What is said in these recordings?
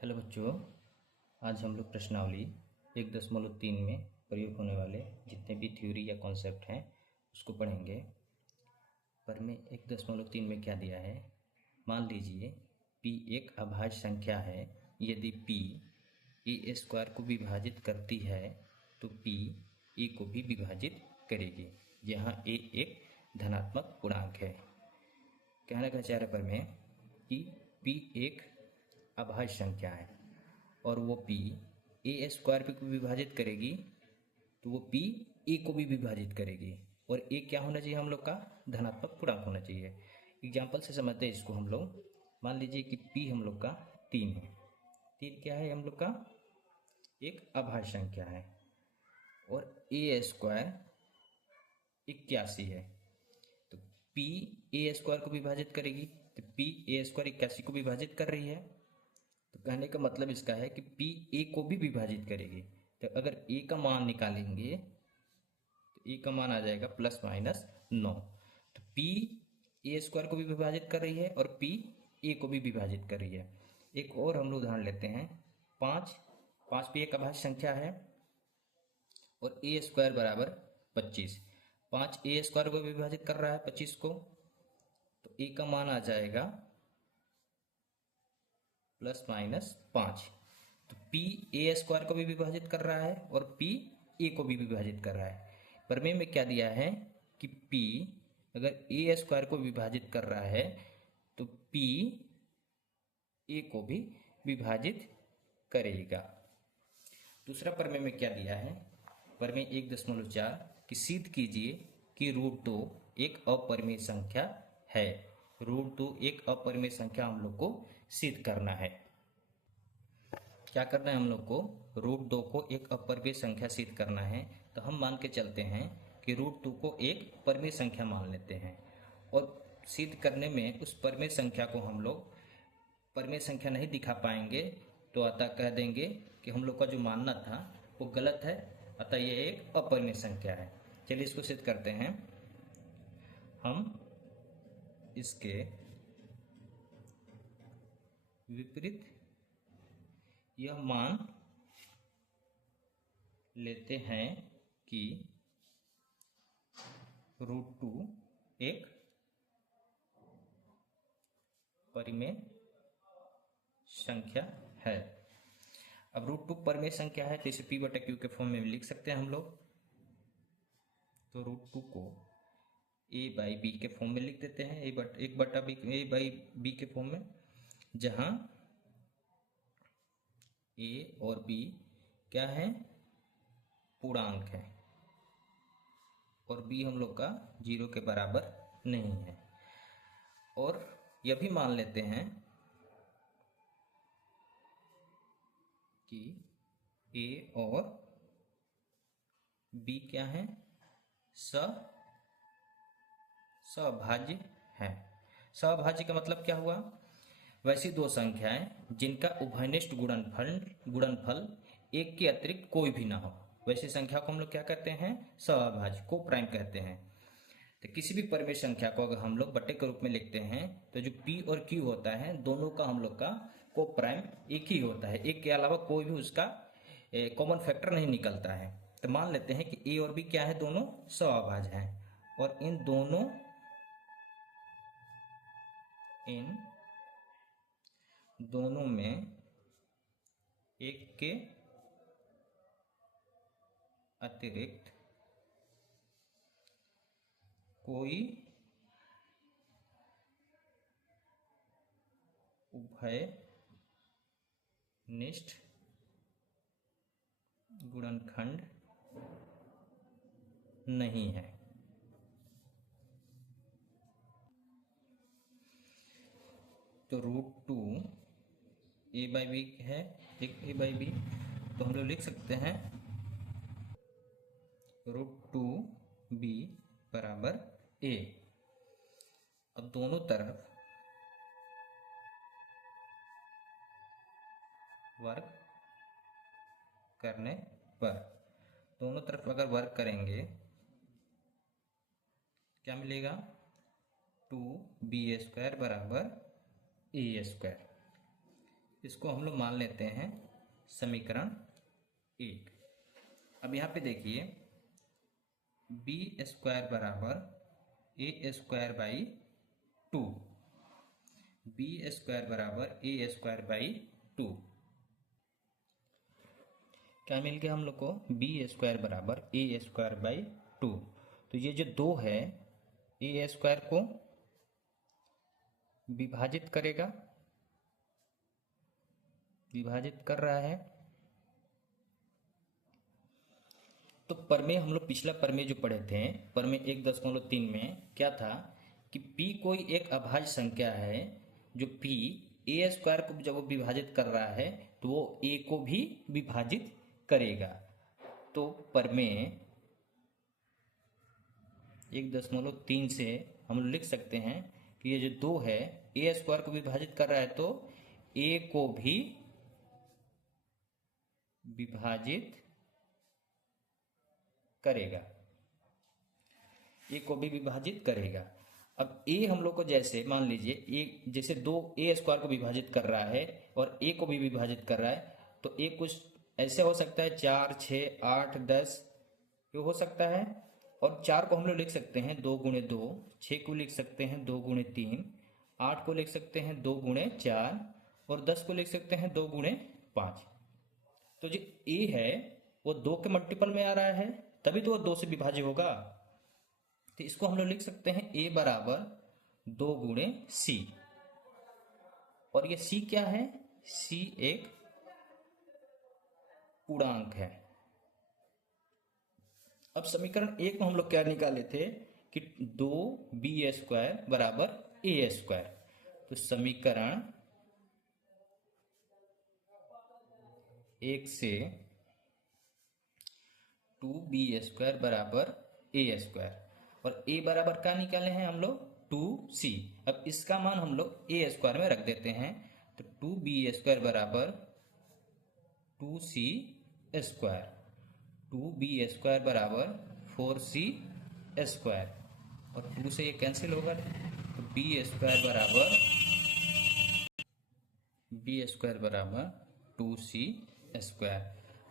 Hello बच्चों, आज हम लोग प्रश्नावली 1.3 में प्रयोग होने वाले जितने भी थ्योरी या कॉन्सेप्ट हैं उसको पढ़ेंगे। पर में 1.3 में क्या दिया है, मान लीजिए p एक अभाज्य संख्या है। यदि p a स्क्वायर को विभाजित करती है तो p a को भी विभाजित करेगी, जहाँ a एक धनात्मक पूर्णांक है। कहने का चाह पर में कि p एक अभाज्य संख्या है और वो p a स्क्वायर पे को विभाजित करेगी तो वो p a को भी विभाजित करेगी। और a क्या होना चाहिए, हम लोग का धनात्मक पूर्णांक होना चाहिए। एग्जाम्पल से समझते हैं इसको हम लोग। मान लीजिए कि p हम लोग का 3 है। 3 क्या है, हम लोग का एक अभाज्य संख्या है और a स्क्वायर 81 है। तो p a स्क्वायर को विभाजित करेगी तो p a स्क्वायर 81 को विभाजित कर रही है। तो कहने का मतलब इसका है कि p a को भी विभाजित करेगी। तो अगर a का मान निकालेंगे तो a का मान आ जाएगा ±9। तो p a स्क्वायर को भी विभाजित कर रही है और p a को भी विभाजित कर रही है। एक और हम लोग उदाहरण लेते हैं। 5 भी एक अभाज्य संख्या है और a स्क्वायर बराबर 25। 5 a स्क्वायर को विभाजित कर रहा है 25 को, तो a का मान आ जाएगा ±5। तो p a स्क्वायर को भी विभाजित कर रहा है और p a को भी विभाजित कर रहा है। प्रमेय में क्या दिया है कि p अगर a स्क्वायर को विभाजित कर रहा है तो p a को भी विभाजित करेगा। दूसरा प्रमेय में क्या दिया है, प्रमेय 1.4 कि सिद्ध कीजिए कि √2 एक अपरिमेय संख्या है। √2 एक अपरिमेय संख्या हम लोग को सिद्ध करना है। क्या करना है, हम लोग को √2 को एक अपरिमेय संख्या सिद्ध करना है। तो हम मान के चलते हैं कि √2 को एक परिमेय संख्या मान लेते हैं और सिद्ध करने में उस परिमेय संख्या को हम लोग परिमेय संख्या नहीं दिखा पाएंगे, तो अतः कह देंगे कि हम लोग का जो मानना था वो गलत है, अतः ये एक अपरिमेय संख्या है। चलिए इसको सिद्ध करते हैं। हम इसके विपरीत यह मान लेते हैं कि √2 एक परिमेय संख्या है। अब √2 परिमेय संख्या है तो इसे p/q के फॉर्म में लिख सकते हैं हम लोग। तो √2 को a/b के फॉर्म में लिख देते हैं, a/b के फॉर्म में, जहां a और b क्या है, पूर्णांक है और b हम लोग का 0 के बराबर नहीं है। और यह भी मान लेते हैं कि a और b क्या है, सभाज्य है। सभाज्य का मतलब क्या हुआ, वैसी दो संख्याएं जिनका उभयनिष्ठ गुणनफल एक के अतिरिक्त कोई भी ना हो, वैसी संख्या को हम लोग क्या कहते हैं, सभाज्य को प्राइम कहते हैं। तो किसी भी परिमेय संख्या को अगर हम लोग बट्टे के रूप में लिखते हैं तो जो p और q होता है दोनों का हम लोग का को प्राइम एक ही होता है, एक के अलावा कोई भी उसका कॉमन फैक्टर नहीं निकलता है। तो मान लेते हैं कि a और b क्या है, दोनों सभाज्य हैं और इन दोनों में एक के अतिरिक्त कोई उभयनिष्ठ गुणनखंड नहीं है। तो √2 a/b है, एक a/b, तो हम लोग लिख सकते हैं √2b बराबर a। अब दोनों तरफ वर्क करने पर, दोनों तरफ अगर वर्क करेंगे क्या मिलेगा, 2b² बराबर a²। इसको हम लोग मान लेते हैं समीकरण 1। अब यहाँ पे देखिए बी स्क्वायर बराबर ए स्क्वायर बाई 2, बी स्क्वायर बराबर ए स्क्वायर बाई 2। क्या मिल गया हम लोग को? बी स्क्वायर बराबर ए स्क्वायर बाई 2। तो ये जो 2 है ए स्क्वायर को विभाजित करेगा, विभाजित कर रहा है। तो प्रमेय हम लोग पिछला प्रमेय जो पढ़े थे प्रमेय 1.3 में क्या था कि p कोई एक अभाज्य संख्या है जो p ए स्क्वायर को जब वो विभाजित कर रहा है तो वो a को भी विभाजित करेगा। तो प्रमेय 1.3 से हम लोग लिख सकते हैं कि ये जो 2 है ए स्क्वायर को विभाजित कर रहा है तो a को भी विभाजित करेगा, ए को भी विभाजित करेगा। अब ए हम लोग को जैसे मान लीजिए ए जैसे 2 ए स्क्वायर को विभाजित कर रहा है और ए को भी विभाजित कर रहा है तो ए कुछ ऐसे हो सकता है 4, 6, 8, 10 ये हो सकता है। और 4 को हम लोग लिख सकते हैं 2 गुणे 2, 6 को लिख सकते हैं 2 गुणे 3, 8 को लिख सकते हैं 2 गुणे 4 और 10 को लिख सकते हैं 2 गुणे 5। तो जो ए है वो 2 के मल्टीपल में आ रहा है तभी तो वो 2 से विभाज्य होगा। तो इसको हम लोग लिख सकते हैं a बराबर 2 गुणे सी। और ये c क्या है? c एक पूर्णांक है। अब समीकरण 1 में हम लोग क्या निकाले थे कि 2b स्क्वायर बराबर a स्क्वायर। तो समीकरण 1 से 2b स्क्वायर बराबर a स्क्वायर और a बराबर क्या निकाले हैं हम लोग? 2c। अब इसका मान हम लोग a स्क्वायर में रख देते हैं तो 2b स्क्वायर बराबर 2c स्क्वायर, 2b स्क्वायर बराबर 4c स्क्वायर और 2 से ये कैंसिल होगा तो b स्क्वायर बराबर 2c स्क्वायर।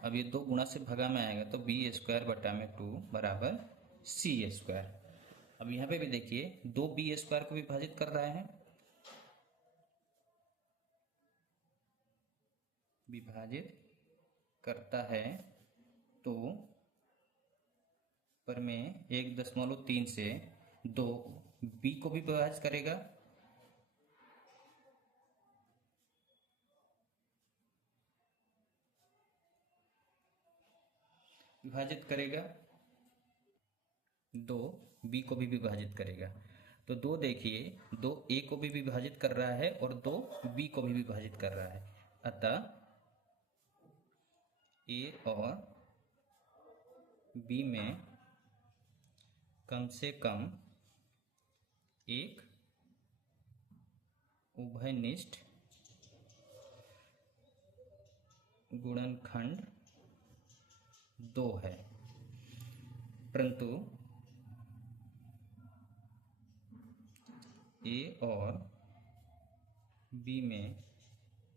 अब ये 2 गुणा से भगा में आएगा तो b स्क्वायर बटा में 2 बराबर c स्क्वायर। अब यहाँ पे भी देखिए 2b स्क्वायर को विभाजित कर रहा है, विभाजित करता है तो प्रमेय 1.3 से 2 b को भी विभाजित करेगा, विभाजित करेगा 2 b को भी विभाजित करेगा। तो 2 देखिए 2 a को भी विभाजित कर रहा है और 2 b को भी विभाजित कर रहा है। अतः a और b में कम से कम एक उभयनिष्ठ गुणनखंड 2 है, परंतु a और b में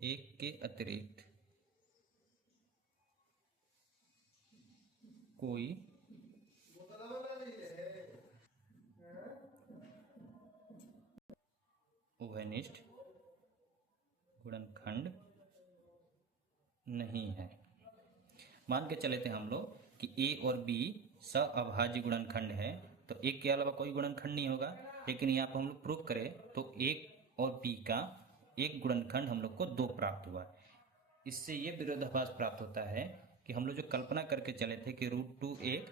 एक के अतिरिक्त कोई उभयनिष्ठ गुणनखंड नहीं है। मान के चले थे हम लोग कि a और b सअभाज्य गुणनखंड है तो a के अलावा कोई गुणनखंड नहीं होगा, लेकिन यहाँ पर हम लोग प्रूफ करें तो a और b का एक गुणनखंड हम लोग को 2 प्राप्त हुआ। इससे ये विरोधाभास प्राप्त होता है कि हम लोग जो कल्पना करके चले थे कि √2 एक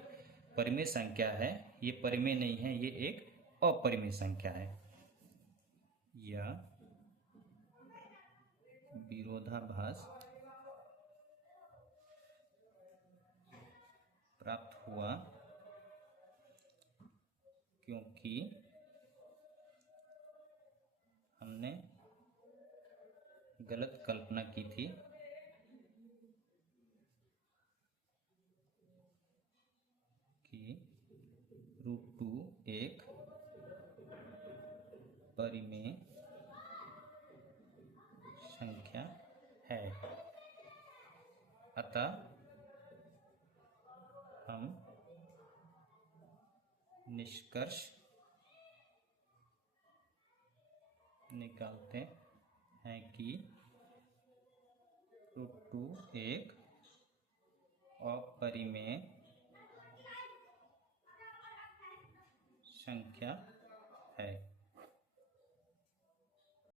परिमेय संख्या है, ये परिमेय नहीं है, ये एक अपरिमेय संख्या है। यह विरोधाभास प्राप्त हुआ क्योंकि हमने गलत कल्पना की थी कि √2 एक परिमेय संख्या अतः हम निष्कर्ष निकालते हैं कि √2 एक अपरिमेय संख्या है।